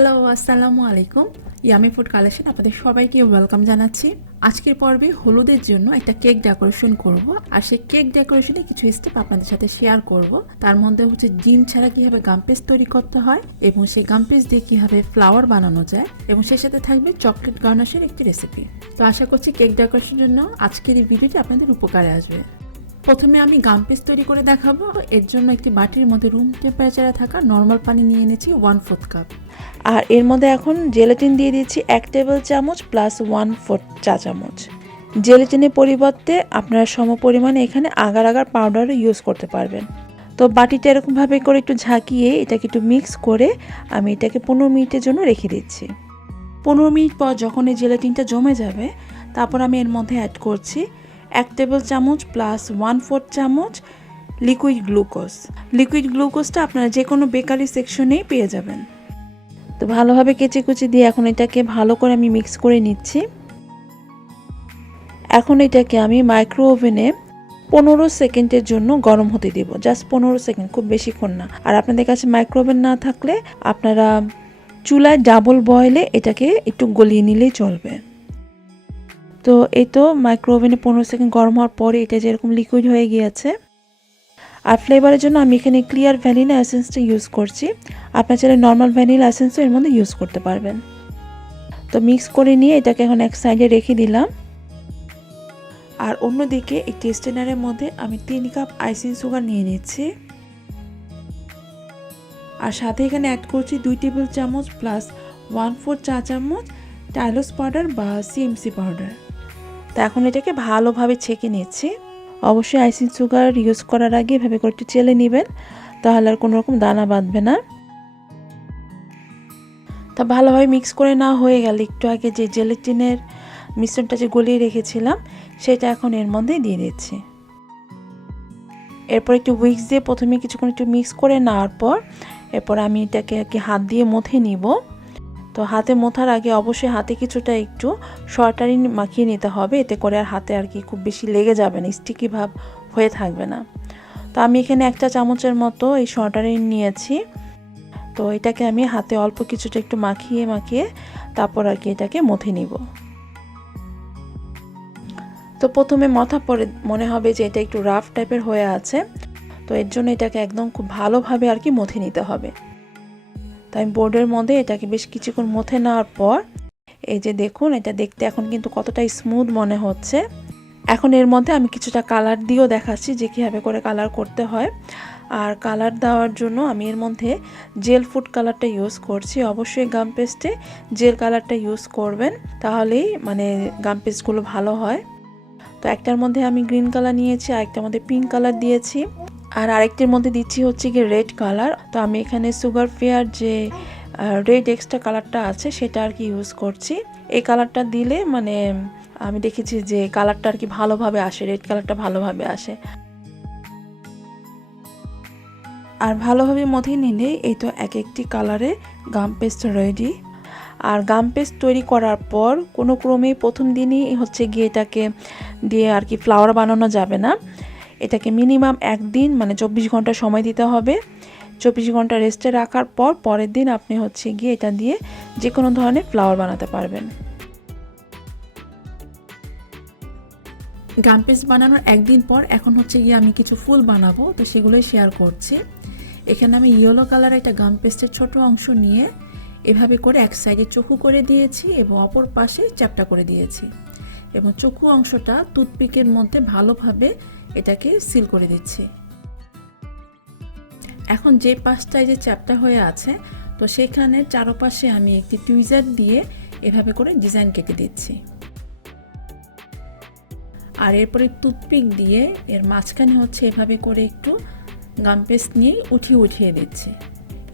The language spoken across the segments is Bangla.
হ্যালো আসসালামু আলাইকুম ইয়ামি ফুড কালেকশন আপনাদের সবাইকে ওয়েলকাম জানাচ্ছি। আজকের পর্বে হলুদের জন্য একটা কেক ডেকোরেশন করব। আর সেই কেক ডেকোরেশনে কিছু স্টেপ আপনাদের সাথে শেয়ার করব। তার মধ্যে হচ্ছে ডিম ছাড়া কীভাবে গামপেস তৈরি করতে হয় এবং সেই গামপেস দিয়ে কীভাবে ফ্লাওয়ার বানানো যায় এবং সেই সাথে থাকবে চকলেট গার্নাশের একটি রেসিপি তো আশা করছি কেক ডেকোরেশনের জন্য আজকের এই ভিডিওটি আপনাদের উপকারে আসবে। প্রথমে আমি গাম পেস্ট তৈরি করে দেখাবো। এর জন্য একটি বাটির মধ্যে রুম টেম্পারেচারে থাকা নর্মাল পানি নিয়ে এনেছি ওয়ান ফোর্থ কাপ আর এর মধ্যে এখন জেলাটিন দিয়ে দিচ্ছি এক টেবিল চামচ প্লাস ওয়ান ফোর চা চামচ। জেলেটিনের পরিবর্তে আপনারা সম পরিমাণে এখানে আগার আগার পাউডারও ইউজ করতে পারবেন। তো বাটিটা এরকমভাবে করে একটু ঝাঁকিয়ে এটাকে একটু মিক্স করে আমি এটাকে পনেরো মিনিটের জন্য রেখে দিচ্ছি। পনেরো মিনিট পর যখন এই জেলেটিনটা জমে যাবে, তারপর আমি এর মধ্যে অ্যাড করছি এক টেবিল চামচ প্লাস ওয়ান ফোর চামচ লিকুইড গ্লুকোজ লিকুইড গ্লুকোজটা আপনারা যে কোনো বেকারি সেকশনেই পেয়ে যাবেন। তো ভালোভাবে কেচে কুচি দিয়ে এখন এটাকে ভালো করে আমি মিক্স করে নিচ্ছি। এখন এটাকে আমি মাইক্রো ওভেনে পনেরো সেকেন্ডের জন্য গরম হতে দিব। জাস্ট পনেরো সেকেন্ড, খুব বেশিক্ষণ না। আর আপনাদের কাছে মাইক্রো ওভেন না থাকলে আপনারা চুলায় ডাবল বয়েলে এটাকে একটু গলিয়ে নিলেই চলবে। তো এই তো মাইক্রো ওভেনে পনেরো সেকেন্ড গরম হওয়ার পরে এটা যেরকম লিকুইড হয়ে গিয়েছে। আর ফ্লেভারের জন্য আমি এখানে ক্লিয়ার ভ্যানিলা এসেন্সটা ইউজ করছি। আপনার চাইলে নর্মাল ভ্যানিলা এসেন্সও এর মধ্যে ইউজ করতে পারবেন। তো মিক্স করে নিয়ে এটাকে এখন এক সাইডে রেখে দিলাম। আর অন্যদিকে একটি স্টেনারের মধ্যে আমি তিন কাপ আইসিং সুগার নিয়ে নিচ্ছি। আর সাথে এখানে অ্যাড করছি দুই টেবিল চামচ প্লাস ওয়ান ফোর চা চামচ টাইলোস পাউডার বা সিএমসি পাউডার তা এখন এটাকে ভালোভাবে ছেঁকে নিচ্ছি। অবশ্যই আইসিং সুগার ইউজ করার আগে এভাবে করে একটু চেলে নেবেন, তাহলে আর কোনো রকম দানা বাঁধবে না। তা ভালোভাবে মিক্স করে না হয়ে গেলে একটু আগে যে জেলেটিনের মিশ্রণটা যে গলিয়ে রেখেছিলাম, সেটা এখন এর মধ্যে দিয়ে দিচ্ছি। এরপর একটু উইক্স দিয়ে প্রথমে কিছুক্ষণ একটু মিক্স করে নেওয়ার পর, এরপর আমি এটাকে আর কি হাত দিয়ে মথে নিব। তো হাতে মোথার আগে অবশ্যই হাতে কিছুটা একটু শর্টারি মাখিয়ে নিতে হবে। এতে করে আর হাতে আর কি খুব বেশি লেগে যাবে না স্টিকি ভাব হয়ে থাকবে না। তো আমি এখানে একটা চামচের মতো এই শর্টারি নিয়েছি। তো এটাকে আমি হাতে অল্প কিছুটা একটু মাখিয়ে মাখিয়ে তারপর আর কি এটাকে মথে নিব। তো প্রথমে মাথা পরে মনে হবে যে এটা একটু রাফ টাইপের হয়ে আছে। তো এর জন্য এটাকে একদম খুব ভালোভাবে আর কি মথে নিতে হবে। তো আমি বোর্ডের মধ্যে এটাকে বেশ কিছুক্ষণ মথে নেওয়ার পর, এই যে দেখুন, এটা দেখতে এখন কিন্তু কতটা স্মুথ মনে হচ্ছে। এখন এর মধ্যে আমি কিছুটা কালার দিয়েও দেখাচ্ছি যে কীভাবে করে কালার করতে হয়। আর কালার দেওয়ার জন্য আমি এর মধ্যে জেল ফুড কালারটা ইউজ করছি। অবশ্যই গাম পেস্টে জেল কালারটা ইউজ করবেন, তাহলেই মানে গাম পেস্টগুলো ভালো হয়। তো একটার মধ্যে আমি গ্রিন কালার নিয়েছি, আরেকটার মধ্যে পিঙ্ক কালার দিয়েছি। আর আরেকটির মধ্যে দিচ্ছি হচ্ছে গিয়ে রেড কালার তো আমি এখানে সুগার ফেয়ার যে রেড এক্সট্রা কালারটা আছে, সেটা আর কি ইউজ করছি। এই কালারটা দিলে মানে আমি দেখেছি যে কালারটা আর কি ভালোভাবে আসে রেড কালারটা ভালোভাবে আসে। আর ভালোভাবে মধ্যে নিলে এই তো এক একটি কালারে গাম পেস্ট রেডি আর গাম পেস্ট তৈরি করার পর কোনো ক্রমেই প্রথম দিনই হচ্ছে গিয়ে এটাকে দিয়ে আর কি ফ্লাওয়ার বানানো যাবে না। এটাকে মিনিমাম একদিন মানে চব্বিশ ঘণ্টা সময় দিতে হবে। চব্বিশ ঘণ্টা রেস্টে রাখার পর পরের দিন আপনি হচ্ছে গিয়ে এটা দিয়ে যে কোনো ধরনের ফ্লাওয়ার বানাতে পারবেন। গাম পেস্ট বানানোর একদিন পর এখন হচ্ছে গিয়ে আমি কিছু ফুল বানাবো, তো সেগুলোই শেয়ার করছি। এখানে আমি ইয়েলো কালার একটা গাম পেস্টের ছোট অংশ নিয়ে এভাবে করে এক সাইডে চোখু করে দিয়েছি এবং অপর পাশে চ্যাপটা করে দিয়েছি। এবং চোখু অংশটা টুথপিকের মধ্যে ভালোভাবে এটাকে সিল করে দিচ্ছি। এখন যে পাশটায় যে চ্যাপটা হয়ে আছে, তো সেখানে চারপাশে আমি একটি টুইজার দিয়ে এভাবে করে ডিজাইন কেটে দিচ্ছি। আর এরপরে টুথপিক দিয়ে এর মাঝখানে হচ্ছে এভাবে করে একটু গাম পেস্ট নিয়ে উঠিয়ে উঠিয়ে দিচ্ছি।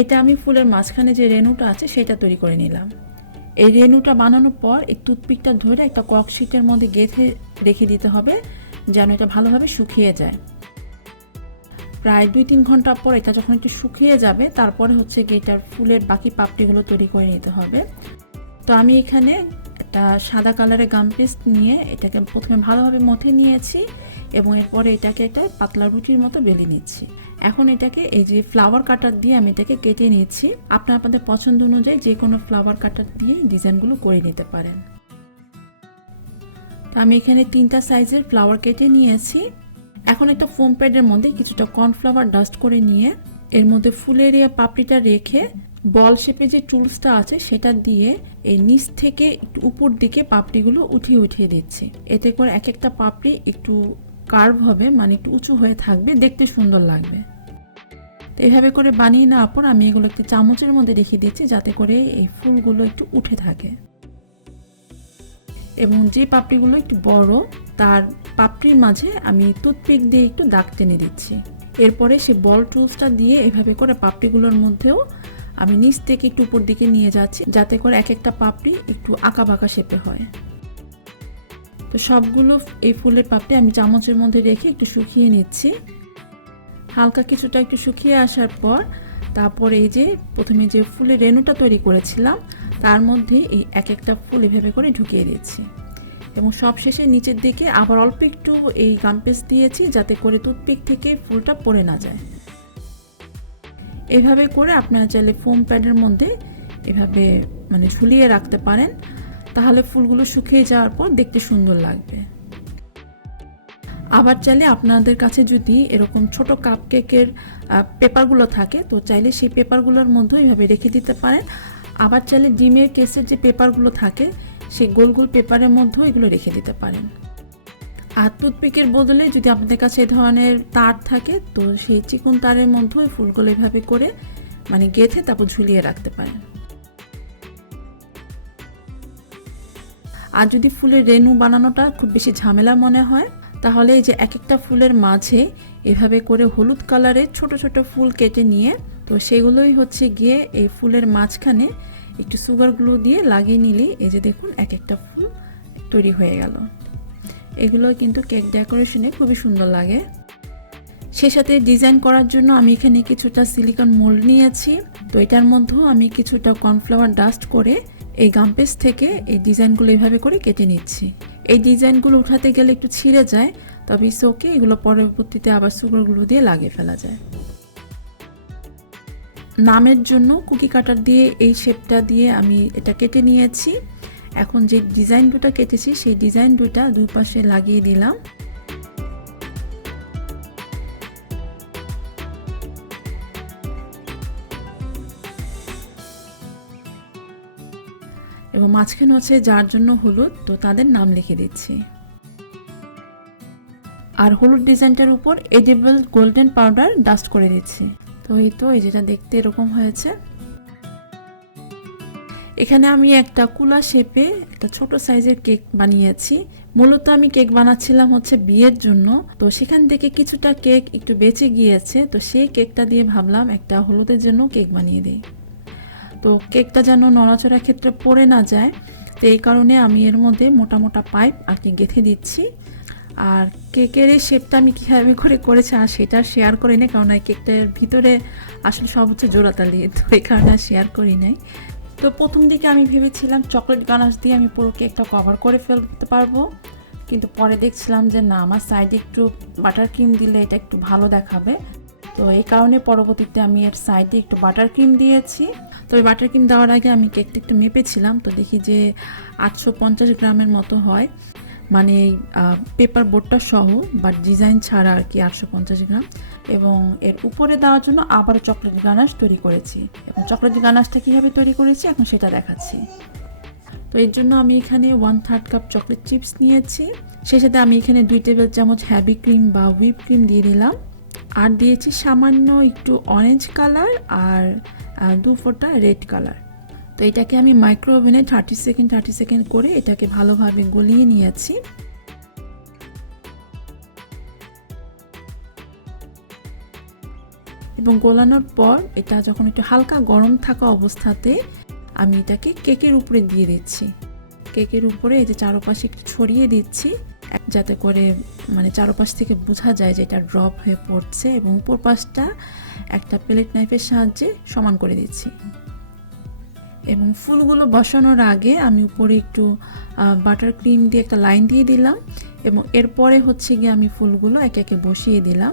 এটা আমি ফুলের মাঝখানে যে রেনুটা আছে, সেটা তৈরি করে নিলাম। এই রেনুটা বানানোর পর এই টুথপিকটা ধরে একটা ককশিটের মধ্যে গেঁথে রেখে দিতে হবে। যেন এটা ভালোভাবে শুকিয়ে যায়। প্রায় দুই তিন ঘণ্টা পর এটা যখন একটু শুকিয়ে যাবে, তারপরে হচ্ছে কি এটার ফুলের বাকি পাপড়িগুলো তৈরি করে নিতে হবে। তো আমি এখানে একটা সাদা কালারের গাম পেস্ট নিয়ে এটাকে প্রথমে ভালোভাবে মথে নিয়েছি এবং এরপরে এটাকে একটা পাতলা রুটির মতো বেলে নিচ্ছি। এখন এটাকে এই যে ফ্লাওয়ার কাটার দিয়ে আমি এটাকে কেটে নিচ্ছি। আপনার আপনাদের পছন্দ অনুযায়ী যে কোনো ফ্লাওয়ার কাটার দিয়ে ডিজাইনগুলো করে নিতে পারেন। আমি এখানে তিনটা সাইজের ফ্লাওয়ার কেটে নিয়েছি। এখন একটা ফোম প্যাডের মধ্যে কিছুটা কর্নফ্লাওয়ার ডাস্ট করে নিয়ে এর মধ্যে ফুলের পাপড়িটা রেখে বল শেপে যে টুলসটা আছে সেটা দিয়ে এই নিচ থেকে একটু উপর দিকে পাপড়িগুলো উঠিয়ে উঠিয়ে দিচ্ছি। এতে করে এক একটা পাপড়ি একটু কার্ভ হবে মানে একটু উঁচু হয়ে থাকবে, দেখতে সুন্দর লাগবে। তো এইভাবে করে বানিয়ে নেওয়ার পর আমি এগুলো একটি চামচের মধ্যে রেখে দিচ্ছি, যাতে করে এই ফুলগুলো একটু উঠে থাকে। এবং যে পাপড়িগুলো একটু বড়, তার পাপড়ির মাঝে আমি টুথপিক দিয়ে একটু দাগ টেনে দিচ্ছি। এরপরে সে বল টুলসটা দিয়ে এভাবে করে পাপড়িগুলোর মধ্যেও আমি নিচ থেকে একটু উপর দিকে নিয়ে যাচ্ছি, যাতে করে এক একটা পাপড়ি একটু আঁকা বাঁকা শেপে হয়। তো সবগুলো এই ফুলের পাপড়ি আমি চামচের মধ্যে রেখে একটু শুকিয়ে নিচ্ছি। হালকা কিছুটা একটু শুকিয়ে আসার পর, তারপরে এই যে প্রথমে যে ফুলের রেণুটা তৈরি করেছিলাম তার মধ্যে এই এক একটা ফুল এভাবে করে ঢুকিয়ে দিচ্ছি এবং সবশেষে নিচের দিকে আবার অল্প একটু এই গামপেস দিয়েছি যাতে করে টুথপিক থেকে ফুলটা পড়ে না যায়। এভাবে করে আপনারা চাইলে ফোম প্যাডের মধ্যে এভাবে মানে ঝুলিয়ে রাখতে পারেন। তাহলে ফুলগুলো শুকিয়ে যাওয়ার পর দেখতে সুন্দর লাগবে। আবার চাইলে আপনাদের কাছে যদি এরকম ছোট কাপ কেকের পেপারগুলো থাকে, তো চাইলে সেই পেপারগুলোর মধ্যেও এইভাবে রেখে দিতে পারেন। আবার চাইলে ডিমের কেসের যে পেপারগুলো থাকে, সেই গোল গোল পেপারের মধ্যেও এগুলো রেখে দিতে পারেন। আর টুথপিকের বদলে যদি আপনাদের কাছে এই ধরনের তার থাকে, তো সেই চিকন তারের মধ্যেও ফুলগুলো এভাবে করে মানে গেঁথে তারপর ঝুলিয়ে রাখতে পারেন। আর যদি ফুলের রেনু বানানোটা খুব বেশি ঝামেলা মনে হয়, তাহলে এই যে এক একটা ফুলের মাঝে এভাবে করে হলুদ কালারের ছোট ছোট ফুল কেটে নিয়ে, তো সেগুলোই হচ্ছে গিয়ে এই ফুলের মাঝখানে একটু সুগার গ্লু দিয়ে লাগিয়ে নিলে এই যে দেখুন, এক একটা ফুল তৈরি হয়ে গেল। এগুলো কিন্তু কেক ডেকোরেশনে খুবই সুন্দর লাগে। সে সাথে ডিজাইন করার জন্য আমি এখানে কিছুটা সিলিকন মোল্ড নিয়েছি। তো এটার মধ্যেও আমি কিছুটা কর্নফ্লাওয়ার ডাস্ট করে এই গাম্পেস থেকে এই ডিজাইনগুলো এভাবে করে কেটে নিচ্ছি। এই ডিজাইনগুলো উঠাতে গেলে একটু ছিঁড়ে যায়, তবে ওকে এগুলো পরবর্তীতে আবার সুগারগুলো দিয়ে লাগিয়ে ফেলা যায়। নামের জন্য কুকি কাটার দিয়ে এই শেপটা দিয়ে আমি এটা কেটে নিয়েছি। এখন যে ডিজাইন দুটা কেটেছি, সেই ডিজাইন দুটা দুই পাশে লাগিয়ে দিলাম। এবং মাঝখানে হচ্ছে যার জন্য হলুদ, তো তাদের নাম লিখে দিচ্ছি। আর হলুদ ডিজাইনটার উপর এডিবল গোল্ডেন পাউডার ডাস্ট করে দিচ্ছি। তো এই তো, এই যেটা দেখতে এরকম হয়েছে। এখানে আমি একটা কুলা শেপে একটা ছোট সাইজের কেক বানিয়েছি। মূলত আমি কেক বানাচ্ছিলাম হচ্ছে বিয়ের জন্য। তো সেখান থেকে কিছুটা কেক একটু বেঁচে গিয়েছে। তো সেই কেকটা দিয়ে ভাবলাম একটা হলুদের জন্য কেক বানিয়ে দিই। তো কেকটা যেন নড়াচড়ার ক্ষেত্রে পড়ে না যায়। তো এই কারণে আমি এর মধ্যে মোটা মোটা পাইপ আর কি গেঁথে দিচ্ছি। আর কেকের এই শেপটা আমি কীভাবে করে করেছি আর সেটা শেয়ার করি না কারণ এই কেকটার ভিতরে আসলে সব হচ্ছে জোড়াতালি তো এই কারণে শেয়ার করি নাই। তো প্রথম দিকে আমি ভেবেছিলাম চকলেট গানাশ দিয়ে আমি পুরো কেকটা কভার করে ফেলতে পারব, কিন্তু পরে দেখছিলাম যে না, আমার সাইডে একটু বাটার ক্রিম দিলে এটা একটু ভালো দেখাবে। তো এই কারণে পরবর্তীতে আমি এর সাইডে একটু বাটার ক্রিম দিয়েছি। তো ওই বাটার ক্রিম দেওয়ার আগে আমি কেকটা একটু মেপেছিলাম, তো দেখি যে আটশো পঞ্চাশ গ্রামের মতো হয়। মানে এই পেপার বোর্ডটা সহ বা ডিজাইন ছাড়া আর কি আটশো পঞ্চাশ গ্রাম। এবং এর উপরে দেওয়ার জন্য আবারও চকলেট গানাশ তৈরি করেছি। এবং চকলেট গানাশটা কীভাবে তৈরি করেছি, এখন সেটা দেখাচ্ছি। তো এর জন্য আমি এখানে one third cup chocolate chips নিয়েছি। সেই সাথে আমি এখানে দুই টেবিল চামচ হ্যাভি ক্রিম বা হুইপ ক্রিম দিয়ে দিলাম আর দিয়েছি সামান্য একটু অরেঞ্জ কালার আর দু ফোঁটা রেড কালার তো এটাকে আমি মাইক্রো ওভেনে থার্টি সেকেন্ড থার্টি সেকেন্ড করে এটাকে ভালোভাবে গলিয়ে নিয়েছি। এবং গোলানোর পর এটা যখন একটু হালকা গরম থাকা অবস্থাতে আমি এটাকে কেকের উপরে দিয়ে দিচ্ছি। কেকের উপরে এই যে চারপাশে একটু ছড়িয়ে দিচ্ছি, যাতে করে মানে চারপাশ থেকে বোঝা যায় যে এটা ড্রপ হয়ে পড়ছে এবং উপর পাশটা একটা প্লেট নাইফের সাহায্যে সমান করে দিচ্ছি। এবং ফুলগুলো বসানোর আগে আমি উপরে একটু বাটার ক্রিম দিয়ে একটা লাইন দিয়ে দিলাম এবং এরপরে হচ্ছে গিয়ে আমি ফুলগুলো একে একে বসিয়ে দিলাম।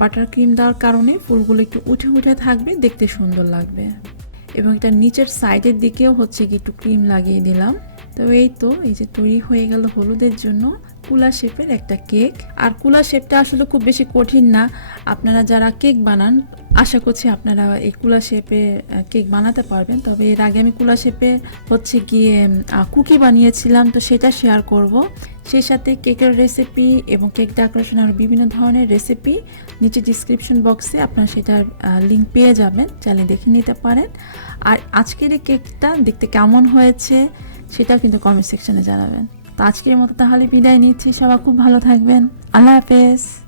বাটার ক্রিম দেওয়ার কারণে ফুলগুলো একটু উঠে উঠে থাকবে, দেখতে সুন্দর লাগবে। এবং এটা নিচের সাইডের দিকেও হচ্ছে কি একটু ক্রিম লাগিয়ে দিলাম। তো এই তো, এই যে তৈরি হয়ে গেল হলুদের জন্য। কুলা শেপের একটা কেক। আর কুলা শেপটা আসলে খুব বেশি কঠিন না। আপনারা যারা কেক বানান, আশা করছি আপনারা এই কুলা শেপে কেক বানাতে পারবেন। তবে এর আগে আমি কুলা শেপে হচ্ছে গিয়ে কুকি বানিয়েছিলাম, তো সেটা শেয়ার করব। সেই সাথে কেকের রেসিপি এবং কেক ডেকোরেশন আর বিভিন্ন ধরনের রেসিপি নিচে ডিসক্রিপশন বক্সে আপনারা সেটার লিঙ্ক পেয়ে যাবেন। চাইলে দেখে নিতে পারেন। আর আজকের এই কেকটা দেখতে কেমন হয়েছে, সেটাও কিন্তু কমেন্ট সেকশনে জানাবেন। তো আজকের মতো তাহলে বিদায় নিচ্ছি। সবাই খুব ভালো থাকবেন। আল্লাহ হাফেজ।